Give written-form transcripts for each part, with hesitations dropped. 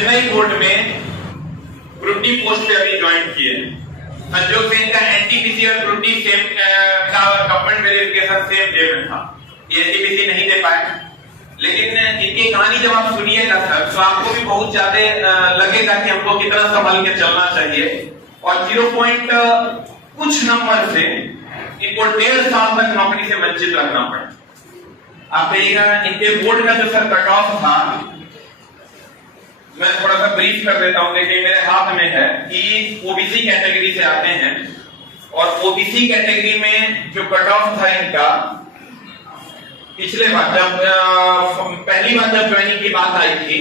Chennai board में group D post पे अभी ज्वाइन किए। संजोग से इनका एनटीपीसी और ग्रुप डी सेम का गवर्नमेंट वेरिफिकेशन सेम डे में था। एनटीपीसी नहीं दे पाए, लेकिन इनकी कहानी जब आप सुनिएगा सर तो आपको भी बहुत ज्यादा लगेगा कि हमको कितना संभल के चलना चाहिए। और 0 कुछ नंबर से इनको 1.5 साल तक नौकरी से वंचित रखना पड़ा। आप देखिएगा इनके बोर्ड का जो सर कट ऑफ था, मैं थोड़ा सा ब्रीफ कर देता हूं। देखिए मेरे हाथ में है कि ओबीसी कैटेगरी से आते हैं और ओबीसी कैटेगरी में जो कट ऑफ था इनका, पिछले बार जब पहली बार जब ज्वाइनिंग की बात आई थी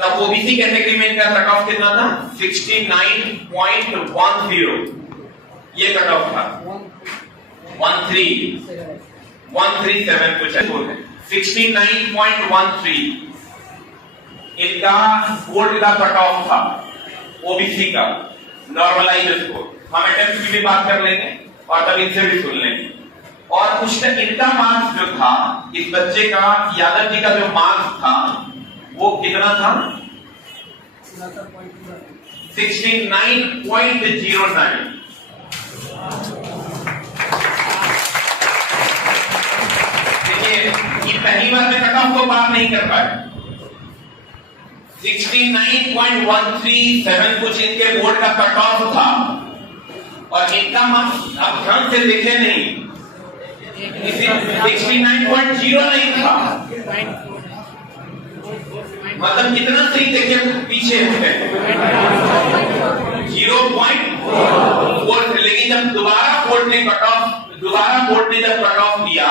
तब ओबीसी कैटेगरी में इनका कट ऑफ कितना था? 69.10 ये कट ऑफ था। 137 कुछ है, 69.13 इनका बोर्ड का कट ऑफ था ओबीसी का नॉर्मलाइज स्कोर। हम अटेम्प्ट की भी बात कर लेंगे और तब इनसे भी सुन लेंगे। और उस तक इनका मार्क्स जो था, इस बच्चे का यादव जी का जो मार्क्स था वो कितना था? 69.09। देखिए ये पहली बार में कट ऑफ को पार नहीं कर पाए। 69.137 कुछ इनके बोर्ड का कट ऑफ था और इनका मार्क्स अब ध्यान से देखे नहीं, 69.0 नहीं था। मतलब कितना सही देखिए पीछे है 0.4। लेकिन जब दोबारा बोर्ड ने जब कट ऑफ दिया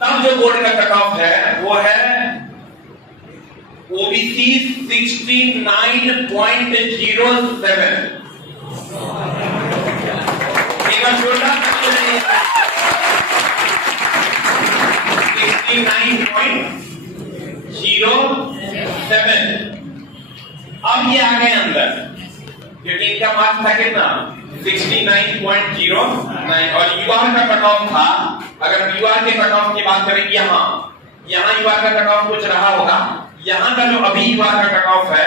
तब जो बोर्ड का कट ऑफ है वो है ओबीसी 69.07। एक बार छोटा 69.07। अब ये आ गए अंदर क्योंकि इनका मार्क्स था कितना? 69.09 और यूआर का कट ऑफ था। अगर यूआर के कट ऑफ की बात करें यहाँ यूआर का कट ऑफ कुछ रहा होगा। यहाँ का जो अभी यूआर का कट ऑफ है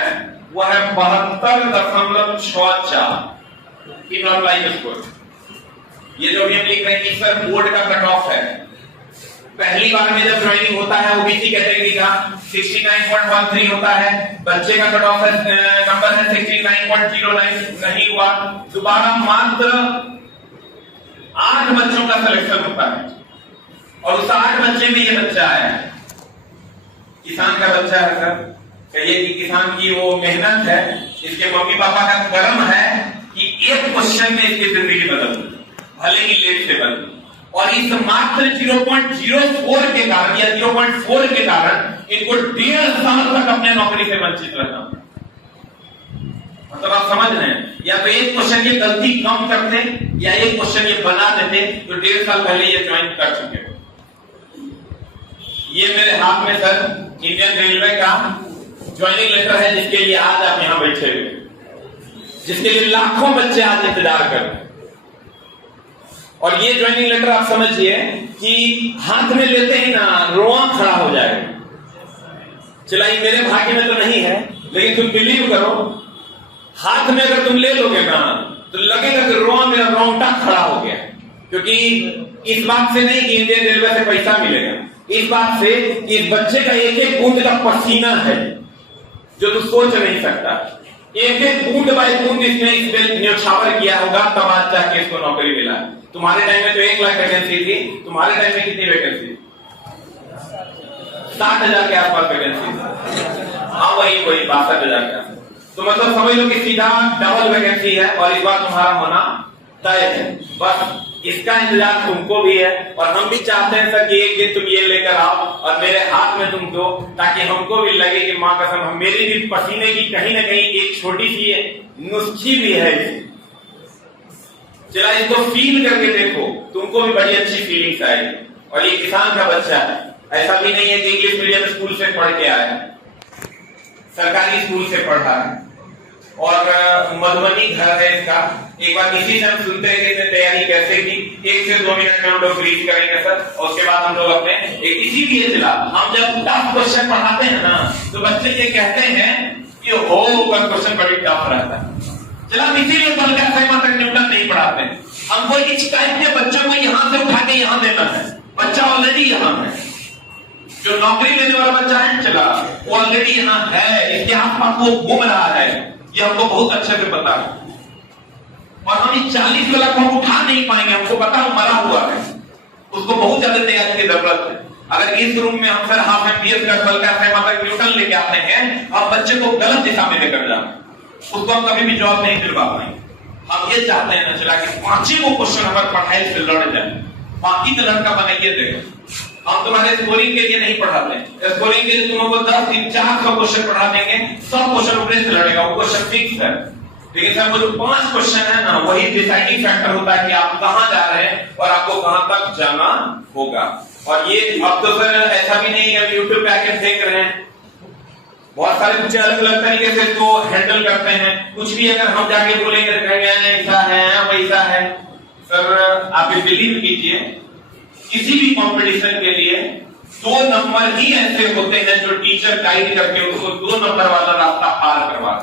वो है 72.64 नॉर्मलाइज स्कोर। ये जो भी हम लिख रहे हैं कि सर बोर्ड का कट ऑफ है। पहली बार में जब ज्वाइनिंग होता है ओबीसी कैटेगरी का 69.13 होता है, बच्चे का कट ऑफ नंबर है 69.09, नहीं हुआ। दोबारा मात्र 8 बच्चों का सिलेक्शन होता है और उस 8 बच्चे में ये बच्चा है, किसान का बच्चा है सर। कहिए कि किसान की वो मेहनत है, इसके मम्मी पापा का कर्म है कि एक क्वेश्चन में इसकी जिंदगी बदल, भले ही लेट से बदल। और इस मात्र 0.04 के कारण या 0.4 के कारण इनको 1.5 साल तक अपने नौकरी से वंचित रहना। मतलब आप समझ रहे हैं, या तो एक क्वेश्चन ये गलती कम करते या एक क्वेश्चन ये बना देते तो 1.5 साल पहले ये ज्वाइन कर चुके हो। ये मेरे हाथ में सर इंडियन रेलवे का ज्वाइनिंग लेटर है जिसके लिए आज आप यहां बैठे हुए, जिसके लिए लाखों बच्चे आज इंतजार कर रहे हैं। और ये ज्वाइनिंग लेटर आप समझिए कि हाथ में लेते ही ना रोआ खड़ा हो जाएगा। चला ये मेरे भाग्य में तो नहीं है, लेकिन तुम बिलीव करो हाथ में अगर तुम ले लोगे ना तो लगेगा कि रोआ मेरा रोंगटा खड़ा हो गया। क्योंकि इस बात से नहीं कि इंडियन रेलवे से पैसा मिलेगा, इस बात से कि इस बच्चे का एक एक बूंद का पसीना है जो तू सोच नहीं सकता। एक एक बूंद बाई बूंद इसने इस पे न्योछावर किया होगा, तब आज जाके इसको नौकरी मिला। तुम्हारे टाइम में तो 1 लाख वैकेंसी थी, तुम्हारे टाइम में कितनी वैकेंसी? 60,000 के आसपास वैकेंसी। हाँ वही 62,000 के आसपास। तो मतलब समझ लो कि सीधा डबल वैकेंसी है और इस बार तुम्हारा होना तय है। बस इसका इंतजार तुमको भी है और हम भी चाहते हैं सर कि एक दिन तुम ये लेकर आओ और मेरे हाथ में तुम दो, ताकि हमको भी लगे कि माँ कसम हम मेरी भी पसीने की कहीं ना कहीं एक छोटी सी नुस्खी भी है। चला इसको फील करके देखो, तुमको भी बड़ी अच्छी फीलिंग्स आएगी। और ये किसान का बच्चा है, ऐसा भी नहीं है कि इंग्लिश मीडियम स्कूल से पढ़ के आया है, सरकारी स्कूल से पढ़ा है। और मधुबनी घर है इसका। एक बार इसी से हम सुनते हैं कि इसने तैयारी कैसे की। 1 से 2 मिनट में हम लोग ब्रीफ करेंगे सर, और उसके बाद हम लोग अपने इसीलिए चला हम जब टफ क्वेश्चन पढ़ाते हैं ना तो बच्चे ये कहते हैं कि हो का क्वेश्चन बड़ी टफ रहता है। चला हम इसीलिए तक न्यूटन नहीं पढ़ाते हैं। हमको इस टाइप के बच्चों को यहाँ से उठा के यहाँ देना है। बच्चा ऑलरेडी यहाँ है, जो नौकरी लेने वाला बच्चा है चला वो ऑलरेडी यहाँ है, इसके आसपास वो घूम रहा है, ये हमको बहुत अच्छे से पता है। और हम इस 40 वाला को उठा नहीं पाएंगे, हमको पता वो मरा हुआ है, उसको बहुत ज्यादा तैयारी की जरूरत है। अगर इस रूम में हम सर हाफ एम्पियर का बल का न्यूटन लेके आते हैं, आप बच्चे को गलत दिशा में लेकर जाए, उसको हम कभी भी जवाब नहीं दिलवा पाएंगे। हम ये चाहते हैं ना चला कि 5 क्वेश्चन हमारे पढ़ाई से लड़ जाए, बाकी तो लड़का बनाइए देगा। हम तुम्हारे स्कोरिंग के लिए नहीं पढ़ाते, स्कोरिंग के लिए तुमको 10-400 क्वेश्चन पढ़ा देंगे, 100 क्वेश्चन ऊपर से लड़ेगा, वो क्वेश्चन फिक्स है। लेकिन सर वो जो 5 क्वेश्चन है ना, वही डिसाइडिंग फैक्टर होता है कि आप कहां जा रहे हैं और आपको कहां तक जाना होगा। और ये अब तो सर ऐसा भी नहीं है यूट्यूब पे आके फेंक रहे हैं, बहुत सारे बच्चे अलग अलग तरीके से इसको हैंडल करते हैं। कुछ भी अगर हम जाके बोलेंगे तो कहेंगे ऐसा है वैसा है। सर आप बिलीव कीजिए, किसी भी कंपटीशन के लिए 2 नंबर ही ऐसे होते हैं जो टीचर गाइड करके उसको 2 नंबर वाला रास्ता पार करवा,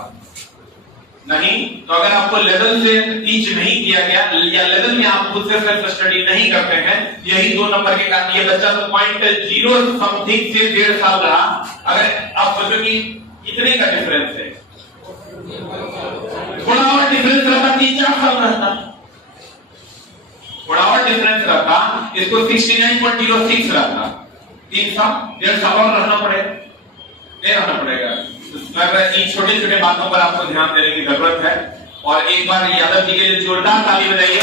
नहीं तो अगर आपको लेवल से टीच नहीं किया गया या लेवल में आप खुद से सेल्फ स्टडी नहीं करते हैं, यही 2 नंबर के कारण ये बच्चा तो 0.0 समथिंग से 1.5 साल रहा। अगर आप सोचो कि कितने का डिफरेंस है, थोड़ा और डिफरेंस रहता 3-4 साल रहता, थोड़ा और डिफरेंस रहता, इसको 69.06 रहता, 3 साल 1.5 साल और रहना पड़ेगा। इन छोटे छोटे बातों पर आपको ध्यान देने की जरूरत है। और एक बार यादव जी के लिए जोरदार ताली बजाइए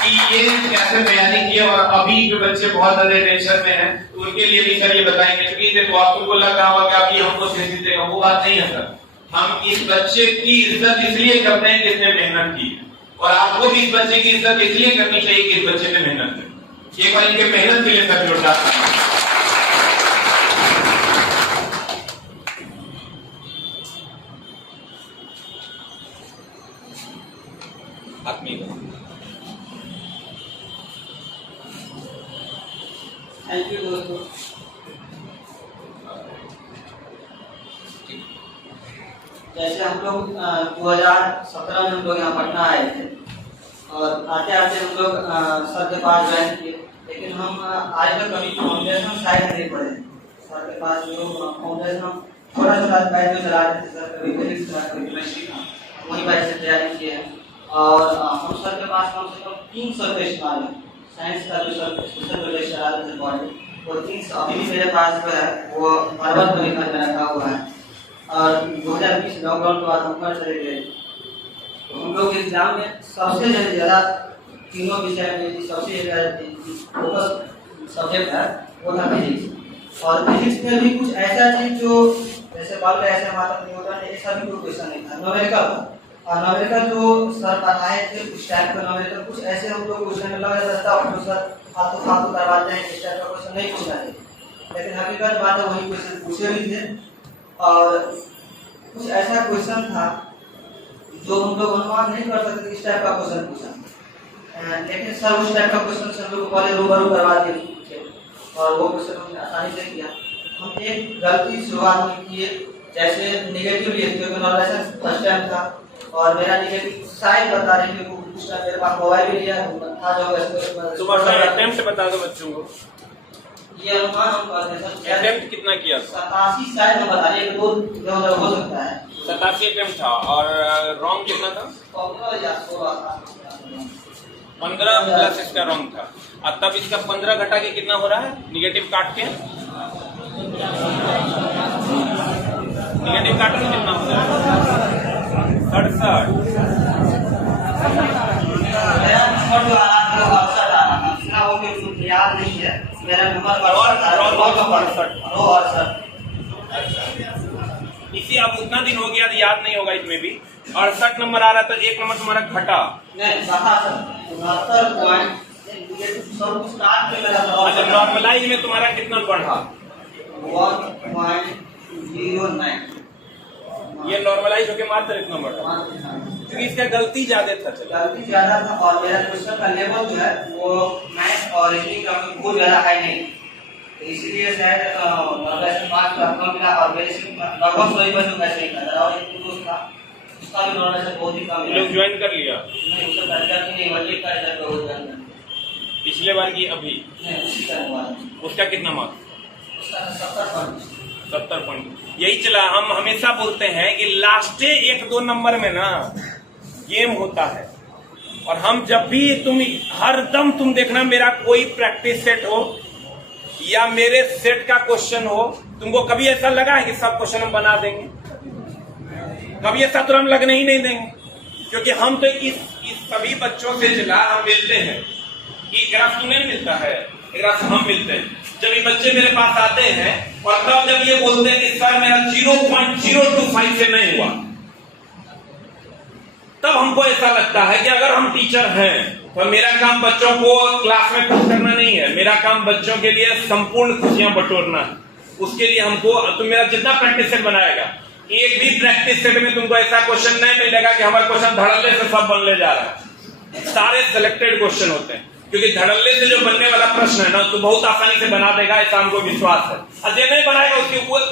कि ये कैसे तैयारी की। और अभी जो बच्चे बहुत ज्यादा टेंशन में हैं उनके लिए भी सर ये बताएंगे, क्योंकि तो आपको लगा होगा कि अभी हमको सीधी देगा, वो बात नहीं है सर। हम इस बच्चे की इज्जत इसलिए करते हैं कि इसने मेहनत की, और आपको भी इस बच्चे की इज्जत इसलिए करनी चाहिए कि इस बच्चे ने मेहनत की। एक बार इनके मेहनत के लिए सर जोरदार आदमी। थैंक यू दोस्तों। जैसे हम लोग 2017 में हम लोग यहाँ पटना आए थे, और आते आते हम लोग सर के पास ज्वाइन किए, लेकिन हम आज तक कभी फाउंडेशन साइड नहीं पढ़े। सर के पास जो फाउंडेशन हम छोटा छोटा बैच जो चला रहे थे सर, कभी फिजिक्स का कभी केमिस्ट्री का, वही बैच से तैयारी किए हैं। और हम सर के पास कम से कम 300 टेस्ट मारे, साइंस का जो सर स्पेशल टेस्ट चला रहे थे बॉडी, वो 300 अभी भी मेरे पास जो है वो बराबर परीक्षा में रखा हुआ है। और 2020 लॉकडाउन के बाद हम घर चले गए, तो हम लोग एग्जाम में सबसे ज़्यादा तीनों विषय में सबसे ज़्यादा फोकस सब्जेक्ट है वो था फिजिक्स। और फिजिक्स में भी कुछ ऐसा चीज जो जैसे बाल का ऐसे माता न्यूटन, ऐसा भी कोई क्वेश्चन नहीं था, न्यूमेरिकल था। और न्यूमेरिकल जो सर पढ़ाए थे उस टाइप का न्यूमेरिकल कुछ ऐसे हम लोग क्वेश्चन में लगा रहता है, और सर फालतू करवाते हैं, इस टाइप का क्वेश्चन नहीं पूछा है। लेकिन हकीकत बात है वही क्वेश्चन पूछे भी थे, और कुछ ऐसा क्वेश्चन था जो हम लोग अनुमान नहीं कर सकते इस टाइप का क्वेश्चन पूछा। लेकिन सर उस टाइप का क्वेश्चन से हम लोग पहले रूबरू करवा दिए, और वो क्वेश्चन हमने आसानी से किया। हम एक गलती शुरुआत में किए, जैसे नेगेटिव लिए, क्योंकि नॉलेज फर्स्ट टाइम था और मेरा निगेटिव शायद बता रहे थे, कुछ टाइम मेरे पास मोबाइल भी लिया था जो सुबह सर अटेम्प्ट बता दो बच्चों को। ये अनुमान हम कहते हैं सर, अटेम्प्ट कितना किया? 87 शायद हम बता रहे हैं, दो हो सकता है। 87 अटेम्प्ट था, और रॉन्ग कितना था? 15 या 16 15 प्लस इसका रॉन्ग था। अब तब इसका 15 घटा के कितना हो रहा है निगेटिव काट के? निगेटिव काट के कितना हो रहा है? 67। याद नहीं है मेरा नंबर, इसी अब उतना दिन हो गया याद नहीं होगा इसमें भी। 68 नंबर आ रहा था, 1 नंबर तुम्हारा घटा। अच्छा, नॉर्मलाइज में तुम्हारा कितना बढ़ा? 09। ये नॉर्मलाइज होके मात्र इतना बढ़ा, क्योंकि इसका गलती ज्यादा था। चलो गलती ज्यादा था और मेरा क्वेश्चन का लेवल जो है वो मैथ और रीजनिंग का बहुत ज्यादा हाई नहीं, तो इसलिए शायद नॉर्मलाइजेशन मार्क्स कम मिला और मेरे से लगभग 100% का सही था और एक दोस्त था उसका भी नॉर्मलाइजेशन बहुत ही कम मिला। लोग ज्वाइन कर लिया नहीं उसका रिजल्ट नहीं वही का रिजल्ट बहुत ज्यादा पिछले बार की अभी नहीं उसी का हुआ उसका कितना मार्क्स? उसका 70 पॉइंट। यही चला, हम हमेशा बोलते हैं कि लास्ट 1-2 नंबर में ना गेम होता है, और हम जब भी हर दम तुम देखना मेरा कोई प्रैक्टिस सेट हो या मेरे सेट का क्वेश्चन हो, तुमको कभी ऐसा लगा है कि सब क्वेश्चन हम बना देंगे? कभी ऐसा तो हम लगने ही नहीं देंगे, क्योंकि हम तो इस सभी बच्चों से चला हम मिलते हैं कि ग्राफ तुम्हें नहीं मिलता है, ग्राफ हम मिलते हैं। जब ये बच्चे मेरे पास आते हैं और तब जब ये बोलते हैं कि सर मेरा 0.025 से नहीं हुआ, तब हमको ऐसा लगता है कि अगर हम टीचर हैं तो मेरा काम बच्चों को क्लास में खुश करना नहीं है, मेरा काम बच्चों के लिए संपूर्ण खुशियां बटोरना है। उसके लिए हमको तुम मेरा जितना प्रैक्टिस सेट बनाएगा, एक भी प्रैक्टिस सेट में तुमको ऐसा क्वेश्चन नहीं मिलेगा कि हमारा क्वेश्चन धड़ल्ले से सब बनने जा रहा है। सारे सिलेक्टेड क्वेश्चन होते हैं, क्योंकि धड़ल्ले से जो बनने वाला प्रश्न है ना तो बहुत आसानी से बना देगा, ऐसा हमको विश्वास है। और जो नहीं बनाएगा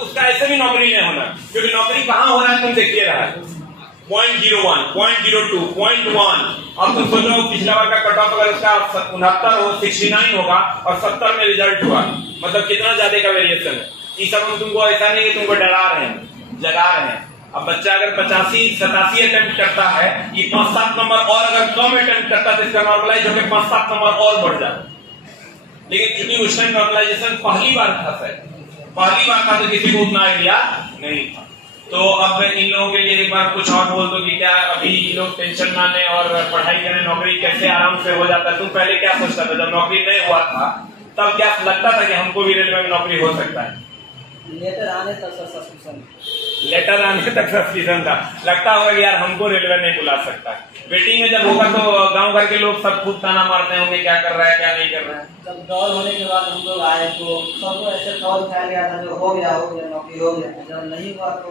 उसका ऐसे भी नौकरी नहीं होना, क्योंकि नौकरी कहां हो रहा है तुम देखिए रहा है 0.01, 0.02, 0.1। अब तुम सोचो पिछला बार का कट ऑफ अगर उसका 69 हो, 69 होगा और 70 में रिजल्ट हुआ, मतलब कितना ज्यादा का वेरिएशन है। इस सब में तुमको ऐसा नहीं कि तुमको डरा रहे हैं, जगा रहे हैं। अब बच्चा अगर 85-87 अटेम्प्ट करता है, ये 5-7 नंबर और अगर कम अटेम्प्ट करता है तो इसका नॉर्मलाइज होकर 5-7 नंबर और बढ़ जाता। लेकिन चूंकि उस टाइम नॉर्मलाइजेशन पहली बार था, पहली बार था तो किसी को उतना आइडिया नहीं था। तो अब इन लोगों के लिए एक बार कुछ और बोल दो कि क्या अभी लोग टेंशन ना लें और पढ़ाई करें, नौकरी कैसे आराम से हो जाता है। तुम पहले क्या सोचता था जब नौकरी नहीं हुआ था, तब क्या लगता था कि हमको भी रेलवे में नौकरी हो सकता है? लेटर आने तक सस्पेंशन, लेटर आने तक सस्पेंशन था। लगता होगा यार हमको रेलवे नहीं बुला सकता। वेटिंग में जब होगा तो गांव घर के लोग सब खूब ताना मारते होंगे, क्या कर रहा है क्या नहीं कर रहा है। जब दौड़ होने के बाद हम लोग आए तो सबको ऐसे दौड़ फैल गया था, जो हो गया नौकरी हो गया। जब नहीं हुआ तो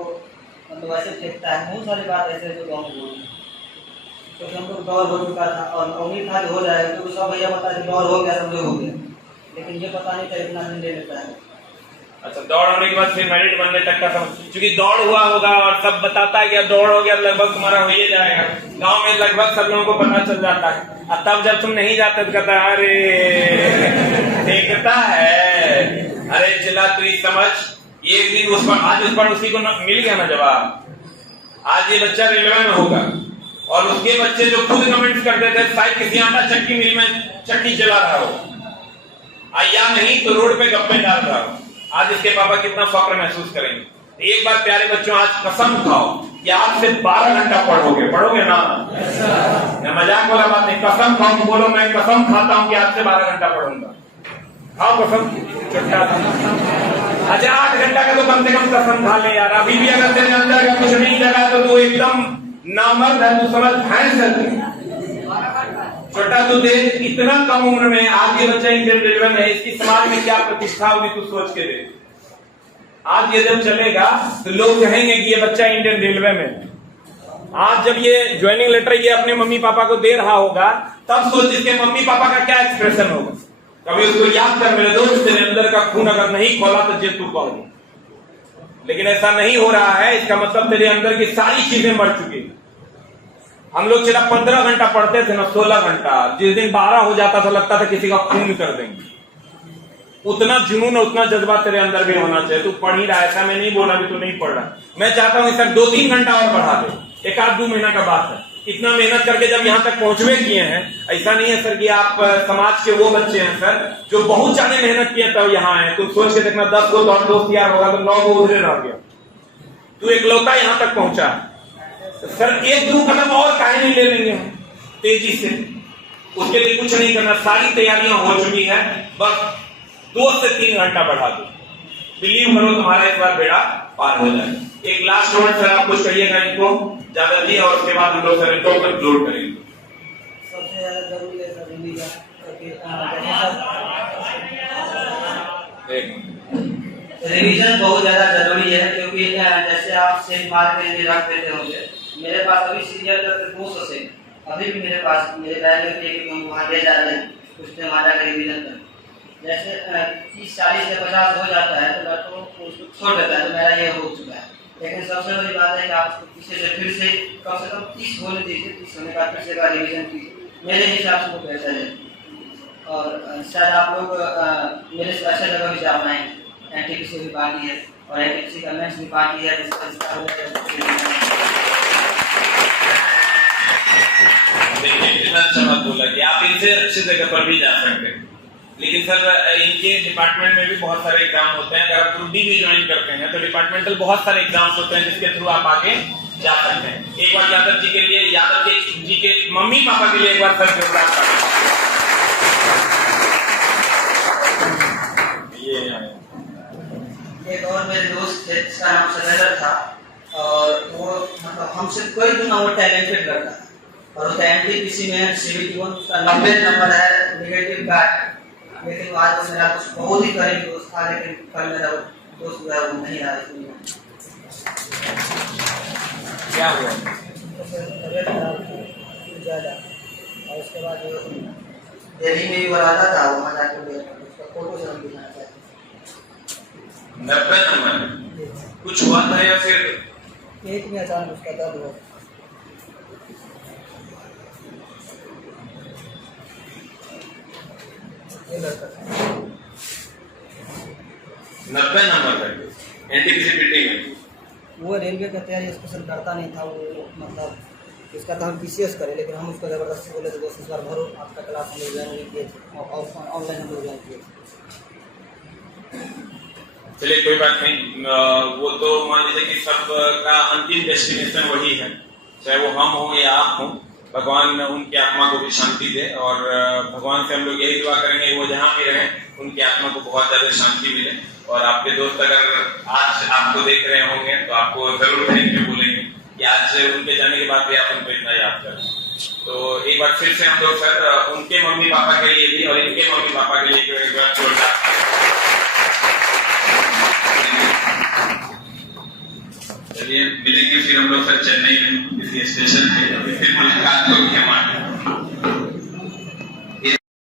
मतलब ऐसे फेंकता है, बहुत सारी बात ऐसे जो गाँव में बोली, क्योंकि हम लोग दौड़ हो चुका था और उम्मीद था कि हो जाएगा, क्योंकि सब भैया बता रहे दौड़ हो गया समझो हो गया, लेकिन ये पता नहीं था इतना दिन ले लेता है। अच्छा, दौड़ होने के बाद फिर मेरिट बनने तक का समझ, क्योंकि दौड़ हुआ होगा और सब बताता है कि दौड़ हो गया लगभग तुम्हारा हो ही जाएगा। गांव में लगभग सब लोगों को पता चल जाता है, और तब जब तुम नहीं जाते तो कहता है अरे देखता है, अरे चला तू समझ। एक दिन उस पर उसी को मिल गया ना जवाब। आज ये बच्चा रेलवे में होगा और उसके बच्चे जो खुद कमेंट्स करते थे शायद किसी आटा चक्की मिल में चक्की चला रहा हो, या नहीं तो रोड पे गप्पे डाल रहा हो। आज इसके पापा कितना फक्र महसूस करेंगे। एक बार प्यारे बच्चों आज कसम खाओ कि आज से 12 घंटा पढ़ोगे ना? मजाक वाला बात नहीं, कसम खाओ, बोलो मैं कसम खाता हूँ कि आज से 12 घंटा पढ़ूंगा। खाओ कसम, चुटका। अच्छा 8 घंटा का तो कम से कम कसम खा ले यार। अभी भी अगर तेरे अंदर का कुछ नहीं लगा तो तू एकदम नामर्द है, तू समझ भैंस है। छोटा तो देख, इतना कम उम्र में आज ये बच्चा इंडियन रेलवे में, इसकी समाज में क्या प्रतिष्ठा होगी तू सोच के देख। आज ये जब चलेगा तो लोग कहेंगे कि ये बच्चा इंडियन रेलवे में। आज जब ये ज्वाइनिंग लेटर ये अपने मम्मी पापा को दे रहा होगा, तब सोच इसके मम्मी पापा का क्या एक्सप्रेशन होगा। कभी उसको याद कर मेरे दोस्त, तेरे अंदर का खून अगर नहीं खोला तो जे तू कह। लेकिन ऐसा नहीं हो रहा है, इसका मतलब तेरे अंदर की सारी चीजें मर चुकी। हम लोग चला 15 घंटा पढ़ते थे ना, 16 घंटा। जिस दिन 12 हो जाता था लगता था किसी का खून कर देंगे। उतना जुनून और उतना जज्बा तेरे अंदर भी होना चाहिए। तू पढ़ ही रहा है, ऐसा मैं नहीं बोला कि तू नहीं पढ़ रहा। मैं चाहता हूं सर 2-3 घंटा और बढ़ा दे, 1-2 महीना का बात है। इतना मेहनत करके जब यहाँ तक पहुंचवे किए हैं, ऐसा नहीं है सर कि आप समाज के वो बच्चे हैं सर जो बहुत ज्यादा मेहनत किए तब यहाँ आए। तू सोच के देखना 10 गो तो दोस्त यार होगा तो 9 गो उधरे रह गया, तू एकलौता यहाँ तक पहुंचा। सर 1-2 कदम और काहे नहीं ले लेंगे हम तेजी से? उसके लिए कुछ नहीं करना, सारी तैयारियां हो चुकी है, बस 2 से 3 घंटा बढ़ा दो। बिलीव करो तुम्हारा इस बार बेड़ा पार हो जाए। एक लास्ट वर्ड सर आप कुछ कहिएगा इनको ज्यादा दी, और उसके बाद हम लोग सर इनको कंक्लूड करेंगे। सबसे ज्यादा जरूरी है सर हिंदी का, रिवीजन बहुत ज़्यादा जरूरी है, क्योंकि जैसे आप सेट मार के लिए रख देते होंगे, मेरे पास अभी सीरियल 200 से अभी भी मेरे पास मेरे बैग में थे कि हम वहाँ ले जा रहे हैं कुछ टाइम आ जाकर रिवीजन कर। जैसे 30 40 से 50 हो जाता है तो लड़कों उसको छोड़ देता है, तो मेरा ये हो चुका है। लेकिन सबसे बड़ी बात है कि आप उसको पीछे से फिर से कम 30 होने दीजिए, 30 होने का फिर से का रिवीजन कीजिए, मेरे हिसाब से वो बेहतर है। और शायद आप लोग मेरे से अच्छा जगह भी जा पाएंगे। एनटीपीसी भी बाकी है और एनटीपीसी का मेंस भी बाकी है, जिसका बोला कि आप इनसे अच्छी जगह पर भी जा सकते हैं। लेकिन सर इनके डिपार्टमेंट में भी बहुत सारे एग्जाम होते हैं। अगर आप ग्रुप-डी भी ज्वाइन करते हैं तो डिपार्टमेंटल बहुत सारे एग्जाम्स होते हैं जिसके थ्रू आप आगे जा सकते हैं। एक बार यादव जी के लिए, यादव जी के मम्मी पापा के लिए एक बार सर जोरदार एक और मेरे दोस्त थे जिसका नाम सलेंडर था, और वो मतलब हमसे कोई गुना वो टैलेंटेड लड़का था, और उस एनटीपीसी में CBT1 उसका 90 नंबर है, नेगेटिव का। लेकिन आज वो मेरा कुछ बहुत ही करीबी दोस्त था, लेकिन कल मेरा दोस्त जो है वो नहीं आया। क्या हुआ? ज़्यादा, और उसके बाद दिल्ली में भी वो आता था, वहाँ जाकर उसका फोटो से हम दिखाना चाहते। 90 नंबर कुछ हुआ था या फिर पेट में अचानक उसका दर्द हुआ? ये लड़का 90 नंबर का एनटीपीसी पीटी में वो रेलवे का तैयारी स्पेशल करता नहीं था। वो मतलब इसका तो हम PCS करें, लेकिन हम उसको ज़बरदस्ती बोले तो दोस्त इस बार भरो, आपका क्लास हम लोग ज्वाइन नहीं किए थे, ऑनलाइन हम लोग ज्वाइन किए थे। चलिए कोई बात नहीं, वो तो मान लीजिए कि सबका अंतिम डेस्टिनेशन वही है, चाहे वो हम हो या आप हो। भगवान उनकी आत्मा को भी शांति दे, और भगवान से हम लोग यही दुआ करेंगे वो जहाँ भी रहें उनकी आत्मा को बहुत ज्यादा शांति मिले। और आपके दोस्त अगर आज आपको देख रहे होंगे तो आपको जरूर थैंक यू बोलेंगे कि आज उनके जाने के बाद भी आप उनको इतना याद करें। तो एक बार फिर से हम लोग सर उनके मम्मी पापा के लिए भी और इनके मम्मी पापा के लिए एक बार जोरदार। चलिए मिलेंगे फिर हम लोग सर चेन्नई में किसी स्टेशन पे, फिर मुलाकात होगी हमारी।